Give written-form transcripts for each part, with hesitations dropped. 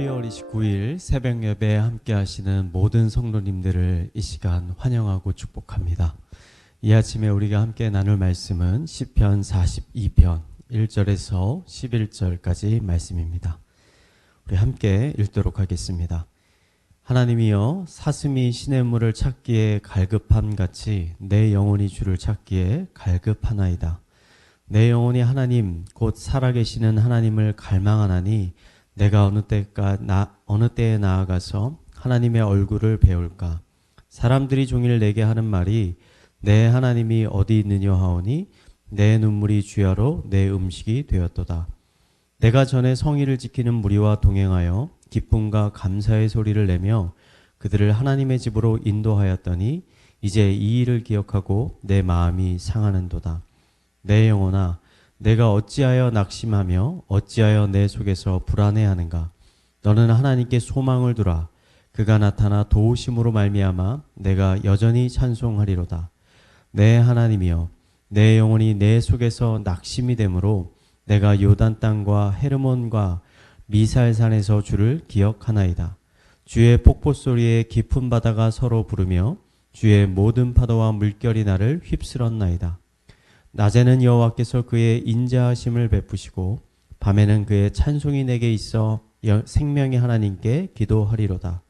12월 29일 새벽 예배에 함께 하시는 모든 성도님들을 이 시간 환영하고 축복합니다. 이 아침에 우리가 함께 나눌 말씀은 시편 42편 1절에서 11절까지 말씀입니다. 우리 함께 읽도록 하겠습니다. 하나님이여, 사슴이 시냇물을 찾기에 갈급함같이 내 영혼이 주를 찾기에 갈급하나이다. 내 영혼이 하나님 곧 살아계시는 하나님을 갈망하나니 내가 어느 때에 나아가서 하나님의 얼굴을 배울까? 사람들이 종일 내게 하는 말이 내 하나님이 어디 있느냐 하오니 내 눈물이 주야로 내 음식이 되었도다. 내가 전에 성의를 지키는 무리와 동행하여 기쁨과 감사의 소리를 내며 그들을 하나님의 집으로 인도하였더니 이제 이 일을 기억하고 내 마음이 상하는도다. 내 영혼아, 내가 어찌하여 낙심하며 어찌하여 내 속에서 불안해하는가? 너는 하나님께 소망을 두라. 그가 나타나 도우심으로 말미암아 내가 여전히 찬송하리로다. 내 하나님이여, 내 영혼이 내 속에서 낙심이 되므로 내가 요단 땅과 헤르몬과 미살산에서 주를 기억하나이다. 주의 폭포 소리에 깊은 바다가 서로 부르며 주의 모든 파도와 물결이 나를 휩쓸었나이다. 낮에는 여호와께서 그의 인자하심을 베푸시고 밤에는 그의 찬송이 내게 있어 생명의 하나님께 기도하리로다.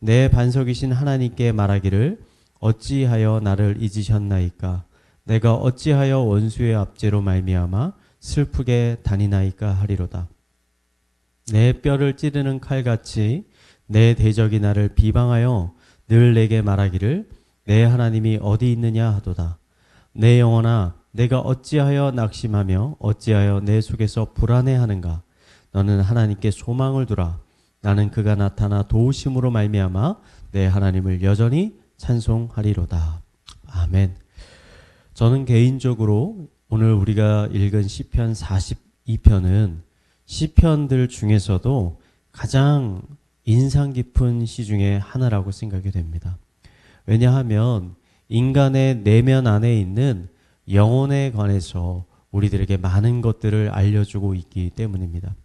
내 반석이신 하나님께 말하기를 어찌하여 나를 잊으셨나이까? 내가 어찌하여 원수의 압제로 말미암아 슬프게 다니나이까 하리로다. 내 뼈를 찌르는 칼같이 내 대적이 나를 비방하여 늘 내게 말하기를 내 하나님이 어디 있느냐 하도다. 내 영혼아, 내가 어찌하여 낙심하며 어찌하여 내 속에서 불안해하는가? 너는 하나님께 소망을 두라. 나는 그가 나타나 도우심으로 말미암아 내 하나님을 여전히 찬송하리로다. 아멘. 저는 개인적으로 오늘 우리가 읽은 시편 42편은 시편들 중에서도 가장 인상 깊은 시 중에 하나라고 생각이 됩니다. 왜냐하면 인간의 내면 안에 있는 영혼에 관해서 우리들에게 많은 것들을 알려주고 있기 때문입니다.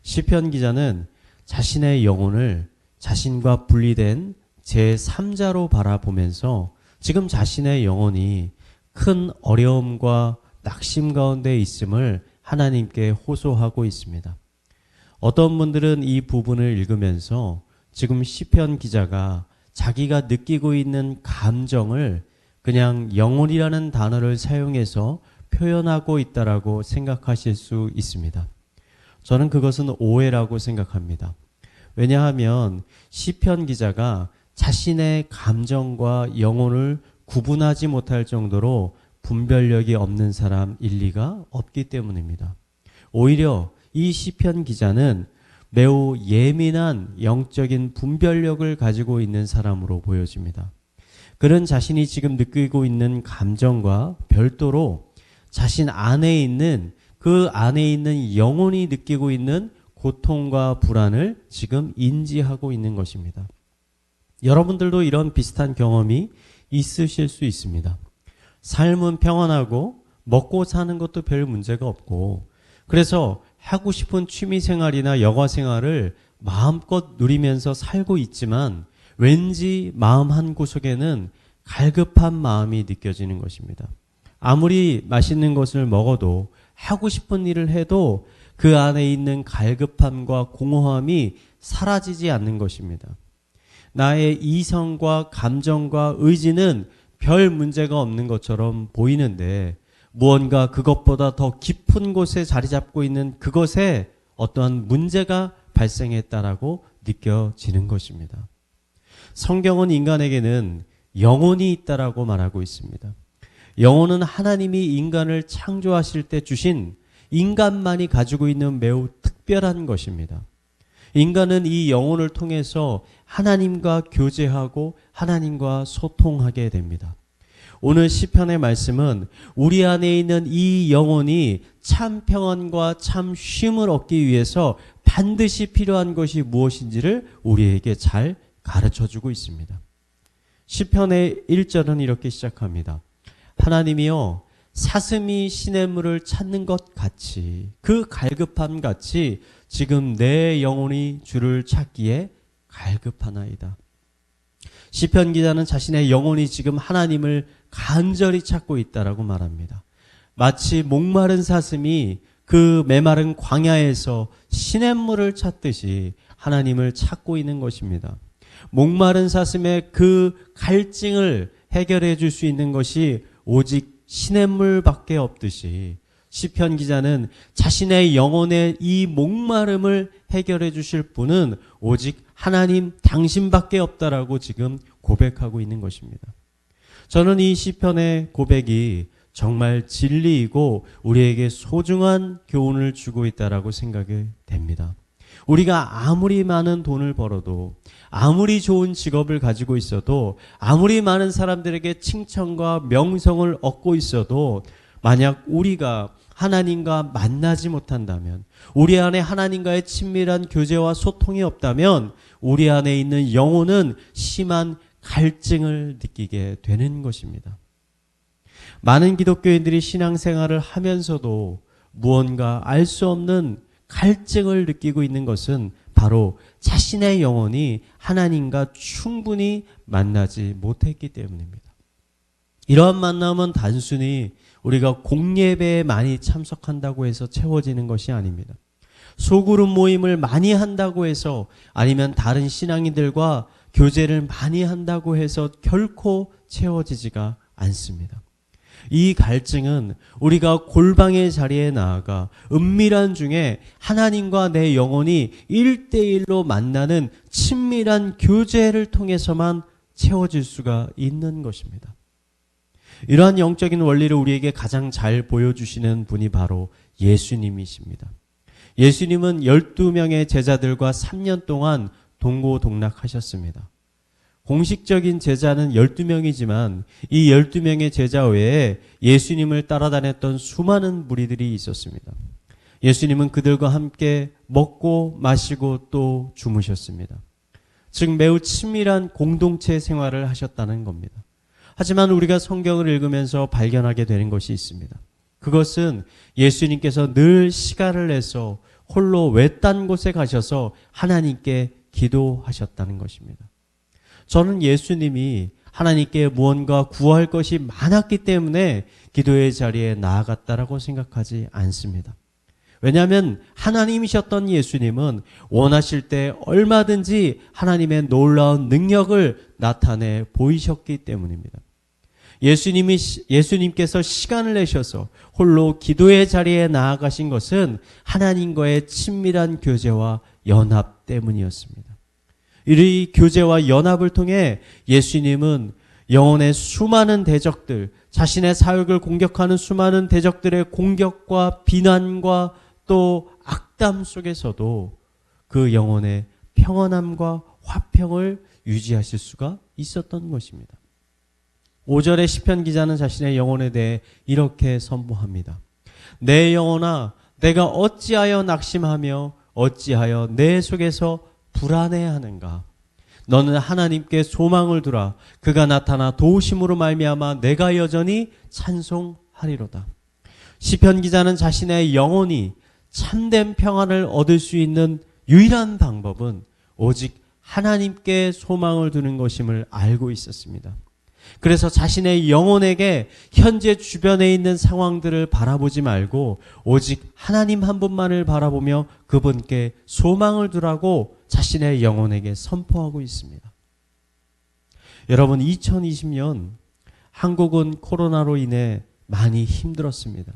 시편 기자는 자신의 영혼을 자신과 분리된 제3자로 바라보면서 지금 자신의 영혼이 큰 어려움과 낙심 가운데 있음을 하나님께 호소하고 있습니다. 어떤 분들은 이 부분을 읽으면서 지금 시편 기자가 자기가 느끼고 있는 감정을 그냥 영혼이라는 단어를 사용해서 표현하고 있다라고 생각하실 수 있습니다. 저는 그것은 오해라고 생각합니다. 왜냐하면 시편 기자가 자신의 감정과 영혼을 구분하지 못할 정도로 분별력이 없는 사람 일리가 없기 때문입니다. 오히려 이 시편 기자는 매우 예민한 영적인 분별력을 가지고 있는 사람으로 보여집니다. 그는 자신이 지금 느끼고 있는 감정과 별도로 자신 안에 있는 그 안에 있는 영혼이 느끼고 있는 고통과 불안을 지금 인지하고 있는 것입니다. 여러분들도 이런 비슷한 경험이 있으실 수 있습니다. 삶은 평안하고 먹고 사는 것도 별 문제가 없고 그래서 하고 싶은 취미 생활이나 여가 생활을 마음껏 누리면서 살고 있지만 왠지 마음 한구석에는 갈급한 마음이 느껴지는 것입니다. 아무리 맛있는 것을 먹어도 하고 싶은 일을 해도 그 안에 있는 갈급함과 공허함이 사라지지 않는 것입니다. 나의 이성과 감정과 의지는 별 문제가 없는 것처럼 보이는데 무언가 그것보다 더 깊은 곳에 자리 잡고 있는 그것에 어떠한 문제가 발생했다라고 느껴지는 것입니다. 성경은 인간에게는 영혼이 있다라고 말하고 있습니다. 영혼은 하나님이 인간을 창조하실 때 주신 인간만이 가지고 있는 매우 특별한 것입니다. 인간은 이 영혼을 통해서 하나님과 교제하고 하나님과 소통하게 됩니다. 오늘 시편의 말씀은 우리 안에 있는 이 영혼이 참 평안과 참 쉼을 얻기 위해서 반드시 필요한 것이 무엇인지를 우리에게 잘 가르쳐주고 있습니다. 시편의 1절은 이렇게 시작합니다. 하나님이여, 사슴이 시냇물을 찾는 것 같이, 그 갈급함 같이 지금 내 영혼이 주를 찾기에 갈급하나이다. 시편 기자는 자신의 영혼이 지금 하나님을 간절히 찾고 있다라고 말합니다. 마치 목마른 사슴이 그 메마른 광야에서 시냇물을 찾듯이 하나님을 찾고 있는 것입니다. 목마른 사슴의 그 갈증을 해결해 줄 수 있는 것이 오직 시냇물밖에 없듯이 시편 기자는 자신의 영혼의 이 목마름을 해결해 주실 분은 오직 하나님 당신밖에 없다라고 지금 고백하고 있는 것입니다. 저는 이 시편의 고백이 정말 진리이고 우리에게 소중한 교훈을 주고 있다라고 생각이 됩니다. 우리가 아무리 많은 돈을 벌어도, 아무리 좋은 직업을 가지고 있어도, 아무리 많은 사람들에게 칭찬과 명성을 얻고 있어도 만약 우리가 하나님과 만나지 못한다면, 우리 안에 하나님과의 친밀한 교제와 소통이 없다면 우리 안에 있는 영혼은 심한 갈증을 느끼게 되는 것입니다. 많은 기독교인들이 신앙생활을 하면서도 무언가 알 수 없는 갈증을 느끼고 있는 것은 바로 자신의 영혼이 하나님과 충분히 만나지 못했기 때문입니다. 이러한 만남은 단순히 우리가 공예배에 많이 참석한다고 해서 채워지는 것이 아닙니다. 소그룹 모임을 많이 한다고 해서, 아니면 다른 신앙인들과 교제를 많이 한다고 해서 결코 채워지지가 않습니다. 이 갈증은 우리가 골방의 자리에 나아가 은밀한 중에 하나님과 내 영혼이 1대1로 만나는 친밀한 교제를 통해서만 채워질 수가 있는 것입니다. 이러한 영적인 원리를 우리에게 가장 잘 보여주시는 분이 바로 예수님이십니다. 예수님은 12명의 제자들과 3년 동안 동고동락하셨습니다. 공식적인 제자는 12명이지만 이 12명의 제자 외에 예수님을 따라다녔던 수많은 무리들이 있었습니다. 예수님은 그들과 함께 먹고 마시고 또 주무셨습니다. 즉 매우 친밀한 공동체 생활을 하셨다는 겁니다. 하지만 우리가 성경을 읽으면서 발견하게 되는 것이 있습니다. 그것은 예수님께서 늘 시간을 내서 홀로 외딴 곳에 가셔서 하나님께 기도하셨다는 것입니다. 저는 예수님이 하나님께 무언가 구할 것이 많았기 때문에 기도의 자리에 나아갔다라고 생각하지 않습니다. 왜냐하면 하나님이셨던 예수님은 원하실 때 얼마든지 하나님의 놀라운 능력을 나타내 보이셨기 때문입니다. 예수님께서 시간을 내셔서 홀로 기도의 자리에 나아가신 것은 하나님과의 친밀한 교제와 연합 때문이었습니다. 이 교제와 연합을 통해 예수님은 영혼의 수많은 대적들, 자신의 사역을 공격하는 수많은 대적들의 공격과 비난과 또 악담 속에서도 그 영혼의 평안함과 화평을 유지하실 수가 있었던 것입니다. 5절의 시편 기자는 자신의 영혼에 대해 이렇게 선포합니다. 내 영혼아, 내가 어찌하여 낙심하며 어찌하여 내 속에서 불안해하는가? 너는 하나님께 소망을 두라. 그가 나타나 도우심으로 말미암아 내가 여전히 찬송하리로다. 시편 기자는 자신의 영혼이 참된 평안을 얻을 수 있는 유일한 방법은 오직 하나님께 소망을 두는 것임을 알고 있었습니다. 그래서 자신의 영혼에게 현재 주변에 있는 상황들을 바라보지 말고 오직 하나님 한 분만을 바라보며 그분께 소망을 두라고 자신의 영혼에게 선포하고 있습니다. 여러분, 2020년 한국은 코로나로 인해 많이 힘들었습니다.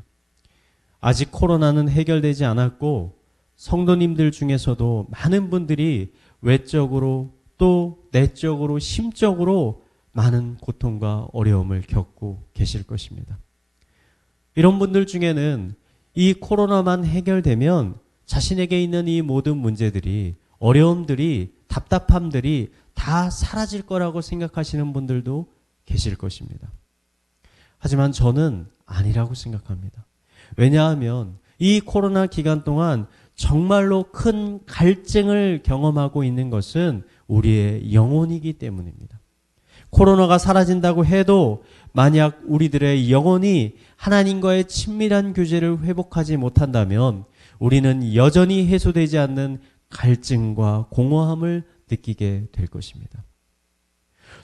아직 코로나는 해결되지 않았고 성도님들 중에서도 많은 분들이 외적으로 또 내적으로 심적으로 많은 고통과 어려움을 겪고 계실 것입니다. 이런 분들 중에는 이 코로나만 해결되면 자신에게 있는 이 모든 문제들이, 어려움들이, 답답함들이 다 사라질 거라고 생각하시는 분들도 계실 것입니다. 하지만 저는 아니라고 생각합니다. 왜냐하면 이 코로나 기간 동안 정말로 큰 갈증을 경험하고 있는 것은 우리의 영혼이기 때문입니다. 코로나가 사라진다고 해도 만약 우리들의 영혼이 하나님과의 친밀한 교제를 회복하지 못한다면 우리는 여전히 해소되지 않는 갈증과 공허함을 느끼게 될 것입니다.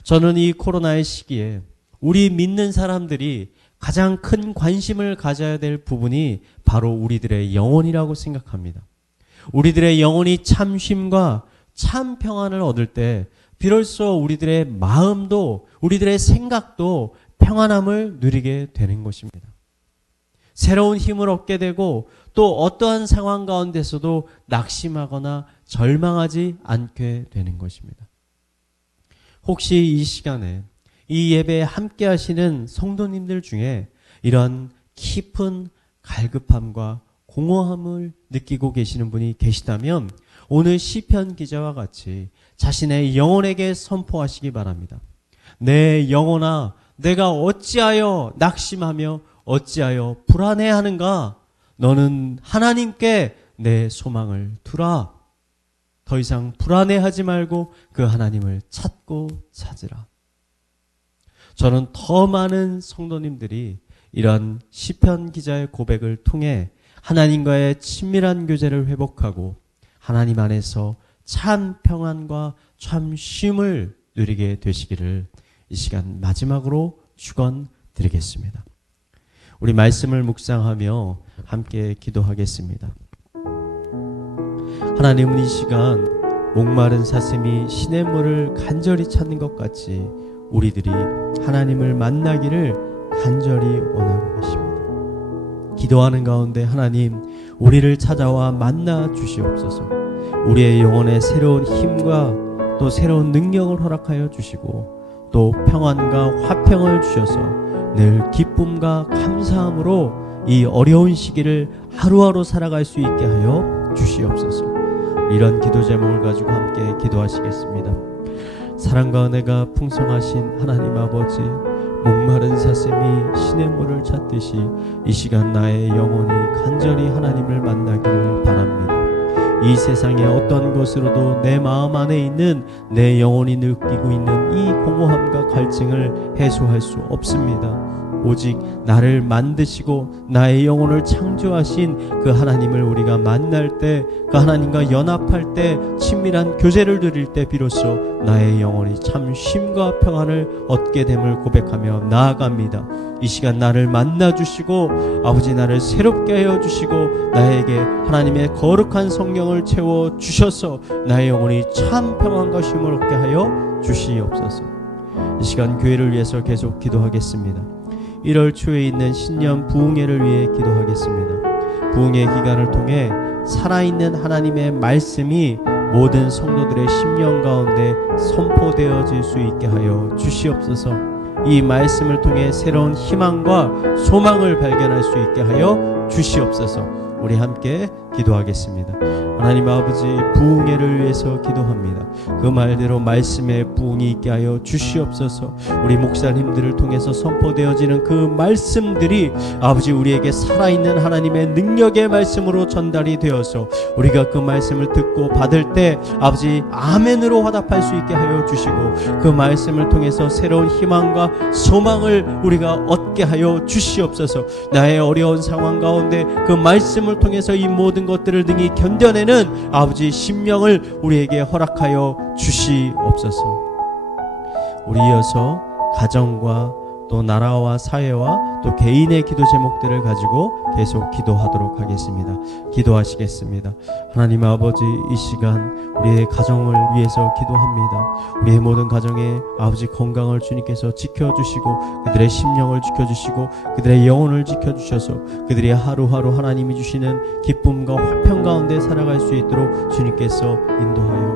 저는 이 코로나의 시기에 우리 믿는 사람들이 가장 큰 관심을 가져야 될 부분이 바로 우리들의 영혼이라고 생각합니다. 우리들의 영혼이 참 쉼과 참 평안을 얻을 때 비로소 우리들의 마음도 우리들의 생각도 평안함을 누리게 되는 것입니다. 새로운 힘을 얻게 되고 또 어떠한 상황 가운데서도 낙심하거나 절망하지 않게 되는 것입니다. 혹시 이 시간에 이 예배에 함께 하시는 성도님들 중에 이런 깊은 갈급함과 공허함을 느끼고 계시는 분이 계시다면 오늘 시편 기자와 같이 자신의 영혼에게 선포하시기 바랍니다. 내 영혼아, 내가 어찌하여 낙심하며 어찌하여 불안해하는가? 너는 하나님께 내 소망을 두라. 더 이상 불안해하지 말고 그 하나님을 찾고 찾으라. 저는 더 많은 성도님들이 이런 시편 기자의 고백을 통해 하나님과의 친밀한 교제를 회복하고 하나님 안에서 참 평안과 참 쉼을 누리게 되시기를 이 시간 마지막으로 축원드리겠습니다. 우리 말씀을 묵상하며 함께 기도하겠습니다. 하나님은 이 시간 목마른 사슴이 시냇물을 간절히 찾는 것 같이 우리들이 하나님을 만나기를 간절히 원하고 계십니다. 기도하는 가운데 하나님, 우리를 찾아와 만나 주시옵소서. 우리의 영혼에 새로운 힘과 또 새로운 능력을 허락하여 주시고 또 평안과 화평을 주셔서 늘 기쁨과 감사함으로 이 어려운 시기를 하루하루 살아갈 수 있게 하여 주시옵소서. 이런 기도 제목을 가지고 함께 기도하시겠습니다. 사랑과 은혜가 풍성하신 하나님 아버지, 목마른 사슴이 시냇물을 찾듯이 이 시간 나의 영혼이 간절히 하나님을 만나기를 바랍니다. 이 세상의 어떤 것으로도 내 마음 안에 있는 내 영혼이 느끼고 있는 이 공허함과 갈증을 해소할 수 없습니다. 오직 나를 만드시고 나의 영혼을 창조하신 그 하나님을 우리가 만날 때, 그 하나님과 연합할 때, 친밀한 교제를 누릴 때 비로소 나의 영혼이 참 쉼과 평안을 얻게 됨을 고백하며 나아갑니다. 이 시간 나를 만나주시고 아버지 나를 새롭게 하여 주시고 나에게 하나님의 거룩한 성령을 채워 주셔서 나의 영혼이 참 평안과 쉼을 얻게 하여 주시옵소서. 이 시간 교회를 위해서 계속 기도하겠습니다. 1월 초에 있는 신년 부흥회를 위해 기도하겠습니다. 부흥회 기간을 통해 살아있는 하나님의 말씀이 모든 성도들의 심령 가운데 선포되어질 수 있게 하여 주시옵소서. 이 말씀을 통해 새로운 희망과 소망을 발견할 수 있게 하여 주시옵소서. 우리 함께 기도하겠습니다. 하나님 아버지, 부흥회를 위해서 기도합니다. 그 말대로 말씀의 부흥이 있게 하여 주시옵소서. 우리 목사님들을 통해서 선포되어지는 그 말씀들이 아버지 우리에게 살아있는 하나님의 능력의 말씀으로 전달이 되어서 우리가 그 말씀을 듣고 받을 때 아버지 아멘으로 화답할 수 있게 하여 주시고 그 말씀을 통해서 새로운 희망과 소망을 우리가 얻게 하여 주시옵소서. 나의 어려운 상황 가운데 그 말씀을 통해서 이 모든 것들을 능히 견뎌내는 아버지 심령을 우리에게 허락하여 주시옵소서. 우리 이어서 가정과 또 나라와 사회와 또 개인의 기도 제목들을 가지고 계속 기도하도록 하겠습니다. 기도하시겠습니다. 하나님 아버지, 이 시간 우리의 가정을 위해서 기도합니다. 우리의 모든 가정의 아버지 건강을 주님께서 지켜주시고 그들의 심령을 지켜주시고 그들의 영혼을 지켜주셔서 그들이 하루하루 하나님이 주시는 기쁨과 화평 가운데 살아갈 수 있도록 주님께서 인도하여